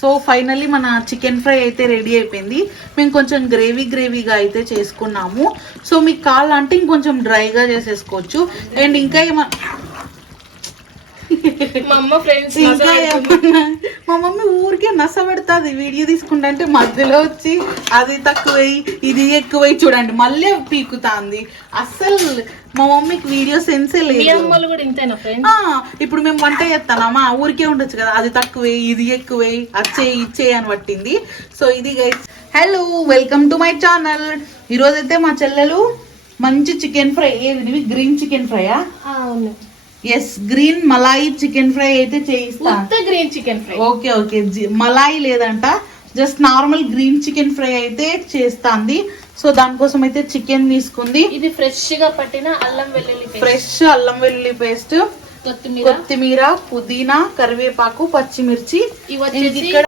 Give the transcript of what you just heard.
So finally మన chicken fry అయితే ready అయిపోయింది. మేము కొంచెం గ్రేవీగా అయితే చేసుకున్నాము. సో మీకు కావాలంటే ఇంకొంచెం డ్రైగా చేసేసుకోవచ్చు. అండ్ ఇంకా మా మమ్మీ ఊరికే నస పెడుతుంది వీడియో తీసుకుంటా అంటే మధ్యలో వచ్చి అది తక్కువై ఇది ఎక్కువై చూడండి మళ్ళీ పీకుతాంది. అస్సలు మా మమ్మీకి వీడియో సెన్సే లేదు. ఇప్పుడు మేము వంట చేస్తామా ఊరికే ఉండొచ్చు కదా, అది తక్కువే ఇది ఎక్కువే ఇచ్చే అని పట్టింది. సో ఇది guys, hello welcome to my channel. ఈరోజు అయితే మా చెల్లెలు మంచి చికెన్ ఫ్రై, ఏది గ్రీన్ చికెన్ ఫ్రైయా? Yes, green malai chicken fry అయితే చేయిస్తా. Green chicken fry okay okay, malai లేదంట, just normal green chicken fry అయితే చేస్తాంది. సో దానికోసం అయితే చికెన్ తీసుకుంది. ఇది ఫ్రెష్ గా పట్టిన అల్లం వెల్లుల్లి పేస్ట్, కొత్తిమీర, పుదీనా, కరివేపాకు, పచ్చిమిర్చి. ఇక్కడ